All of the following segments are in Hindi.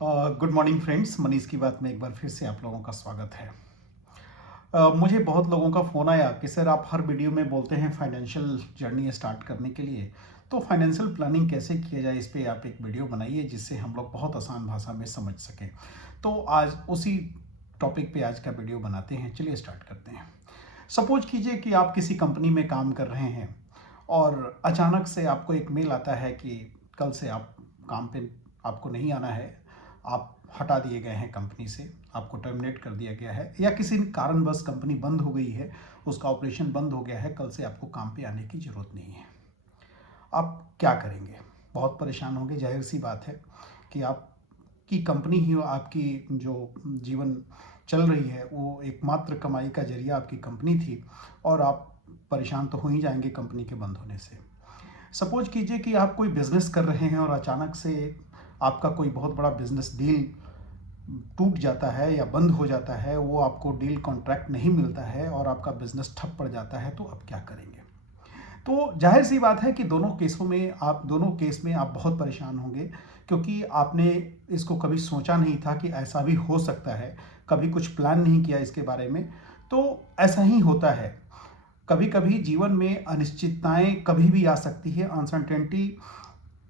गुड मॉर्निंग फ्रेंड्स, मनीष की बात में एक बार फिर से आप लोगों का स्वागत है। मुझे बहुत लोगों का फ़ोन आया कि सर आप हर वीडियो में बोलते हैं फाइनेंशियल जर्नी स्टार्ट करने के लिए, तो फाइनेंशियल प्लानिंग कैसे किया जाए इस पे आप एक वीडियो बनाइए जिससे हम लोग बहुत आसान भाषा में समझ सकें। तो आज उसी टॉपिक पे आज का वीडियो बनाते हैं। चलिए स्टार्ट करते हैं। सपोज कीजिए कि आप किसी कंपनी में काम कर रहे हैं और अचानक से आपको एक मेल आता है कि कल से आप काम पे आपको नहीं आना है, आप हटा दिए गए हैं कंपनी से, आपको टर्मिनेट कर दिया गया है या किसी कारणवश कंपनी बंद हो गई है, उसका ऑपरेशन बंद हो गया है, कल से आपको काम पे आने की ज़रूरत नहीं है। आप क्या करेंगे? बहुत परेशान होंगे। जाहिर सी बात है कि आपकी कंपनी ही आपकी जो जीवन चल रही है वो एकमात्र कमाई का जरिया आपकी कंपनी थी और आप परेशान तो हो ही जाएंगे कंपनी के बंद होने से। सपोज कीजिए कि आप कोई बिजनेस कर रहे हैं और अचानक से आपका कोई बहुत बड़ा बिजनेस डील टूट जाता है या बंद हो जाता है, वो आपको डील कॉन्ट्रैक्ट नहीं मिलता है और आपका बिजनेस ठप पड़ जाता है, तो अब क्या करेंगे? तो जाहिर सी बात है कि दोनों केस में आप बहुत परेशान होंगे, क्योंकि आपने इसको कभी सोचा नहीं था कि ऐसा भी हो सकता है, कभी कुछ प्लान नहीं किया इसके बारे में। तो ऐसा ही होता है, कभी कभी जीवन में अनिश्चितताएं कभी भी आ सकती है। अनसर्टेनिटी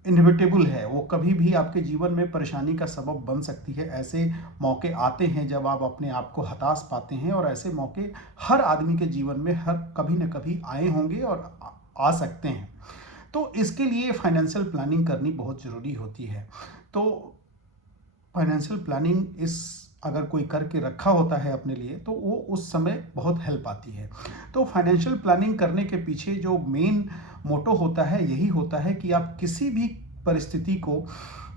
इनविटेबल है, वो कभी भी आपके जीवन में परेशानी का सबब बन सकती है। ऐसे मौके आते हैं जब आप अपने आप को हताश पाते हैं, और ऐसे मौके हर आदमी के जीवन में हर कभी न कभी आए होंगे और आ सकते हैं। तो इसके लिए फाइनेंशियल प्लानिंग करनी बहुत ज़रूरी होती है। तो फाइनेंशियल प्लानिंग अगर कोई करके रखा होता है अपने लिए, तो वो उस समय बहुत हेल्प आती है। तो फाइनेंशियल प्लानिंग करने के पीछे जो मेन मोटो होता है यही होता है कि आप किसी भी परिस्थिति को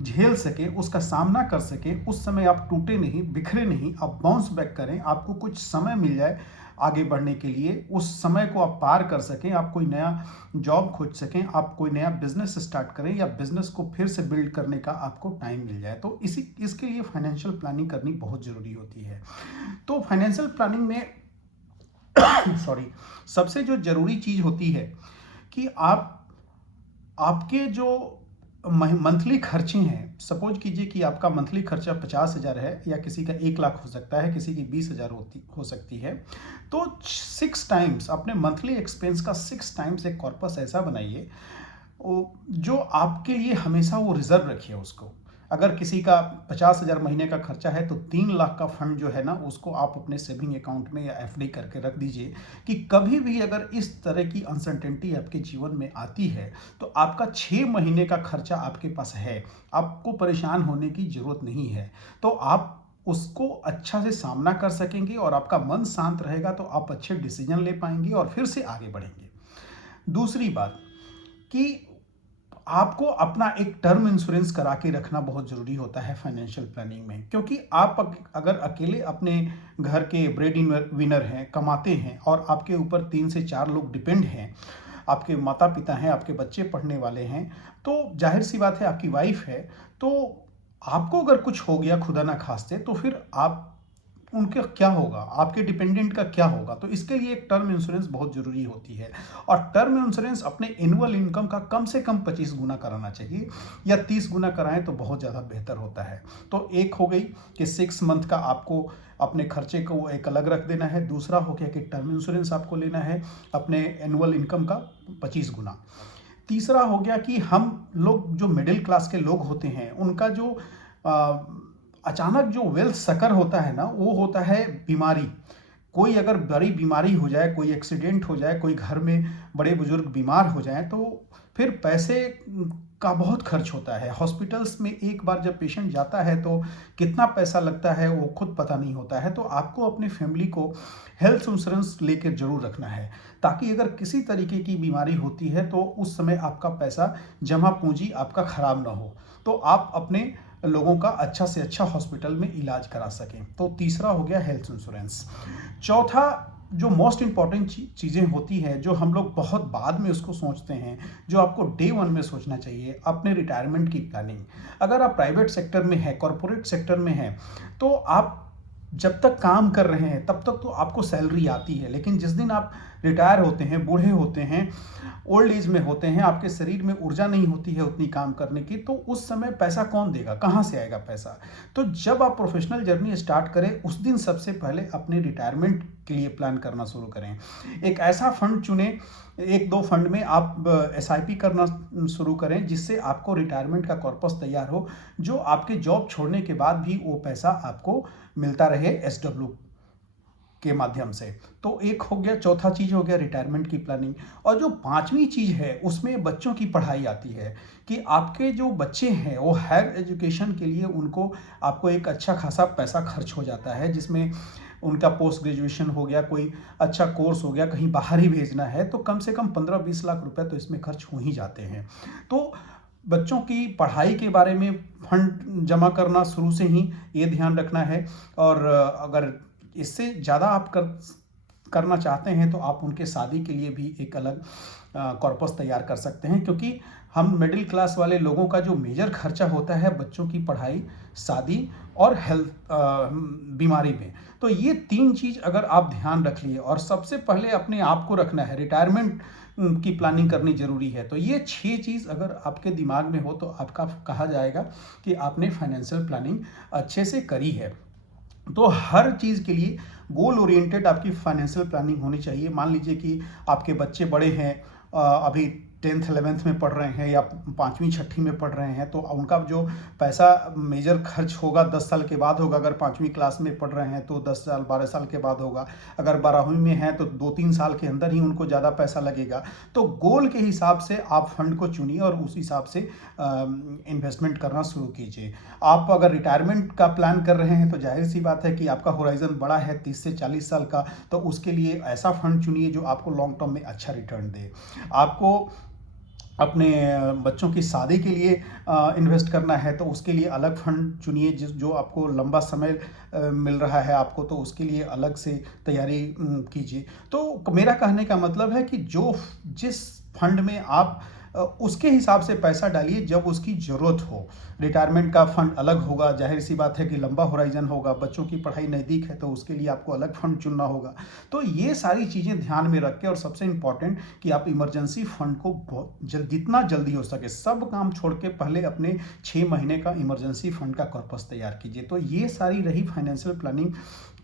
झेल सकें, उसका सामना कर सकें। उस समय आप टूटे नहीं, बिखरे नहीं, आप बाउंस बैक करें, आपको कुछ समय मिल जाए आगे बढ़ने के लिए, उस समय को आप पार कर सकें, आप कोई नया जॉब खोज सकें, आप कोई नया बिजनेस स्टार्ट करें या बिजनेस को फिर से बिल्ड करने का आपको टाइम मिल जाए। तो इसके लिए फाइनेंशियल प्लानिंग करनी बहुत ज़रूरी होती है। तो फाइनेंशियल प्लानिंग में सॉरी, सबसे जो ज़रूरी चीज़ होती है कि आपके जो मंथली खर्चे हैं। सपोज कीजिए कि आपका मंथली खर्चा 50,000 है, या किसी का 1 लाख हो सकता है, किसी की 20,000 हो सकती है। तो 6 टाइम्स अपने मंथली एक्सपेंस का 6 टाइम्स एक कॉर्पस ऐसा बनाइए जो आपके लिए हमेशा वो रिजर्व रखिए उसको। अगर किसी का 50,000 महीने का खर्चा है, तो 3 लाख का फंड जो है ना, उसको आप अपने सेविंग अकाउंट में या एफडी करके रख दीजिए कि कभी भी अगर इस तरह की अनसर्टेनिटी आपके जीवन में आती है, तो आपका 6 महीने का खर्चा आपके पास है, आपको परेशान होने की जरूरत नहीं है। तो आप उसको अच्छा से सामना कर सकेंगे और आपका मन शांत रहेगा, तो आप अच्छे डिसीजन ले पाएंगे और फिर से आगे बढ़ेंगे। दूसरी बात कि आपको अपना एक टर्म इंश्योरेंस करा के रखना बहुत ज़रूरी होता है फाइनेंशियल प्लानिंग में, क्योंकि आप अगर अकेले अपने घर के ब्रेड विनर हैं, कमाते हैं, और आपके ऊपर 3 से 4 लोग डिपेंड हैं, आपके माता पिता हैं, आपके बच्चे पढ़ने वाले हैं, तो जाहिर सी बात है आपकी वाइफ है, तो आपको अगर कुछ हो गया खुदा ना खास्ते, तो फिर आप उनका क्या होगा, आपके डिपेंडेंट का क्या होगा? तो इसके लिए एक टर्म इंश्योरेंस बहुत ज़रूरी होती है। और टर्म इंश्योरेंस अपने एनुअल इनकम का कम से कम 25 गुना कराना चाहिए, या 30 गुना कराएं तो बहुत ज़्यादा बेहतर होता है। तो एक हो गई कि 6 मंथ का आपको अपने खर्चे को एक अलग रख देना है। दूसरा हो गया कि टर्म इंश्योरेंस आपको लेना है अपने एनुअल इनकम का 25 गुना। तीसरा हो गया कि हम लोग जो मिडिल क्लास के लोग होते हैं, उनका जो अचानक जो वेल्थ सकर होता है ना, वो होता है बीमारी। कोई अगर बड़ी बीमारी हो जाए, कोई एक्सीडेंट हो जाए, कोई घर में बड़े बुजुर्ग बीमार हो जाए, तो फिर पैसे का बहुत खर्च होता है। हॉस्पिटल्स में एक बार जब पेशेंट जाता है तो कितना पैसा लगता है वो खुद पता नहीं होता है। तो आपको अपनी फैमिली को हेल्थ इंश्योरेंस लेकर जरूर रखना है, ताकि अगर किसी तरीके की बीमारी होती है तो उस समय आपका पैसा, जमा पूंजी आपका खराब ना हो, तो आप अपने लोगों का अच्छा से अच्छा हॉस्पिटल में इलाज करा सकें। तो तीसरा हो गया हेल्थ इंश्योरेंस। चौथा जो मोस्ट इंपॉर्टेंट चीज़ें होती हैं, जो हम लोग बहुत बाद में उसको सोचते हैं, जो आपको डे 1 में सोचना चाहिए, अपने रिटायरमेंट की प्लानिंग। अगर आप प्राइवेट सेक्टर में हैं, कॉरपोरेट सेक्टर में हैं, तो आप जब तक काम कर रहे हैं तब तक तो आपको सैलरी आती है, लेकिन जिस दिन आप रिटायर होते हैं, बूढ़े होते हैं, ओल्ड एज में होते हैं, आपके शरीर में ऊर्जा नहीं होती है उतनी काम करने की, तो उस समय पैसा कौन देगा, कहाँ से आएगा पैसा। तो जब आप प्रोफेशनल जर्नी स्टार्ट करें उस दिन सबसे पहले अपने रिटायरमेंट के लिए प्लान करना शुरू करें। एक ऐसा फंड चुनें, एक दो फंड में आप एसआईपी करना शुरू करें, जिससे आपको रिटायरमेंट का कॉर्पस तैयार हो, जो आपके जॉब छोड़ने के बाद भी वो पैसा आपको मिलता रहे एसडब्ल्यू के माध्यम से। तो एक हो गया, चौथा चीज हो गया रिटायरमेंट की प्लानिंग। और जो पांचवी चीज है उसमें बच्चों की पढ़ाई आती है, कि आपके जो बच्चे हैं वो हायर एजुकेशन के लिए उनको आपको एक अच्छा खासा पैसा खर्च हो जाता है, जिसमें उनका पोस्ट ग्रेजुएशन हो गया, कोई अच्छा कोर्स हो गया, कहीं बाहर ही भेजना है, तो कम से कम 15-20 लाख रुपए तो इसमें खर्च हो ही जाते हैं। तो बच्चों की पढ़ाई के बारे में फंड जमा करना शुरू से ही ये ध्यान रखना है। और अगर इससे ज़्यादा आप करना चाहते हैं तो आप उनके शादी के लिए भी एक अलग कॉर्पस तैयार कर सकते हैं, क्योंकि हम मिडिल क्लास वाले लोगों का जो मेजर खर्चा होता है बच्चों की पढ़ाई, शादी और हेल्थ बीमारी में। तो ये 3 चीज़ अगर आप ध्यान रख लिए, और सबसे पहले अपने आप को रखना है, रिटायरमेंट की प्लानिंग करनी जरूरी है, तो ये 6 चीज़ अगर आपके दिमाग में हो तो आपका कहा जाएगा कि आपने फाइनेंशियल प्लानिंग अच्छे से करी है। तो हर चीज़ के लिए गोल ओरिएंटेड आपकी फाइनेंशियल प्लानिंग होनी चाहिए। मान लीजिए कि आपके बच्चे बड़े हैं, अभी 10th 11th में पढ़ रहे हैं या 5वीं 6ठी में पढ़ रहे हैं, तो उनका जो पैसा मेजर खर्च होगा 10 साल के बाद होगा। अगर 5वीं क्लास में पढ़ रहे हैं तो 10 साल 12 साल के बाद होगा। अगर 12वीं में है तो 2-3 साल के अंदर ही उनको ज़्यादा पैसा लगेगा। तो गोल के हिसाब से आप फंड को चुनिए और उस हिसाब से इन्वेस्टमेंट करना शुरू कीजिए। आप अगर रिटायरमेंट का प्लान कर रहे हैं तो जाहिर सी बात है कि आपका होराइजन बड़ा है 30 से 40 साल का, तो उसके लिए ऐसा फंड चुनिए जो आपको लॉन्ग टर्म में अच्छा रिटर्न दे। आपको अपने बच्चों की शादी के लिए इन्वेस्ट करना है तो उसके लिए अलग फंड चुनिए, जो आपको लंबा समय मिल रहा है आपको, तो उसके लिए अलग से तैयारी कीजिए। तो मेरा कहने का मतलब है कि जिस फंड में आप उसके हिसाब से पैसा डालिए जब उसकी ज़रूरत हो। रिटायरमेंट का फंड अलग होगा, जाहिर सी बात है कि लंबा होराइजन होगा, बच्चों की पढ़ाई नज़दीक है तो उसके लिए आपको अलग फंड चुनना होगा। तो ये सारी चीज़ें ध्यान में रख के, और सबसे इम्पॉर्टेंट कि आप इमरजेंसी फंड को बहुत जितना जल्दी हो सके सब काम छोड़ के पहले अपने 6 महीने का इमरजेंसी फंड का कॉर्पस तैयार कीजिए। तो ये सारी रही फाइनेंशियल प्लानिंग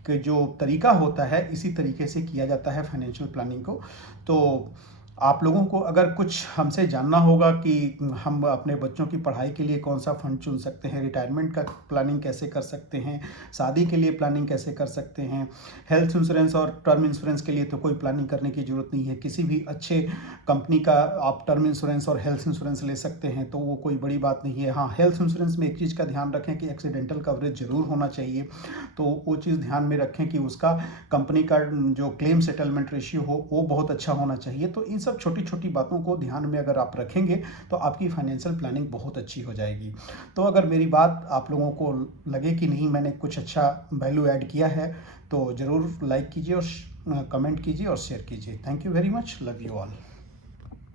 के जो तरीका होता है, इसी तरीके से किया जाता है फाइनेंशियल प्लानिंग को। तो आप लोगों को अगर कुछ हमसे जानना होगा कि हम अपने बच्चों की पढ़ाई के लिए कौन सा फंड चुन सकते हैं, रिटायरमेंट का प्लानिंग कैसे कर सकते हैं, शादी के लिए प्लानिंग कैसे कर सकते हैं, हेल्थ इंश्योरेंस और टर्म इंश्योरेंस के लिए तो कोई प्लानिंग करने की ज़रूरत नहीं है। किसी भी अच्छे कंपनी का आप टर्म इंश्योरेंस और हेल्थ इंश्योरेंस ले सकते हैं, तो वो कोई बड़ी बात नहीं है। हाँ, हेल्थ इंश्योरेंस में एक चीज़ का ध्यान रखें कि एक्सीडेंटल कवरेज ज़रूर होना चाहिए, तो वो चीज़ ध्यान में रखें कि उसका कंपनी का जो क्लेम सेटलमेंट रेशियो हो वो बहुत अच्छा होना चाहिए। तो इन सब छोटी छोटी बातों को ध्यान में अगर आप रखेंगे तो आपकी फाइनेंशियल प्लानिंग बहुत अच्छी हो जाएगी। तो अगर मेरी बात आप लोगों को लगे कि नहीं मैंने कुछ अच्छा वैल्यू ऐड किया है तो ज़रूर लाइक कीजिए और कमेंट कीजिए और शेयर कीजिए। Thank you very much, love you all.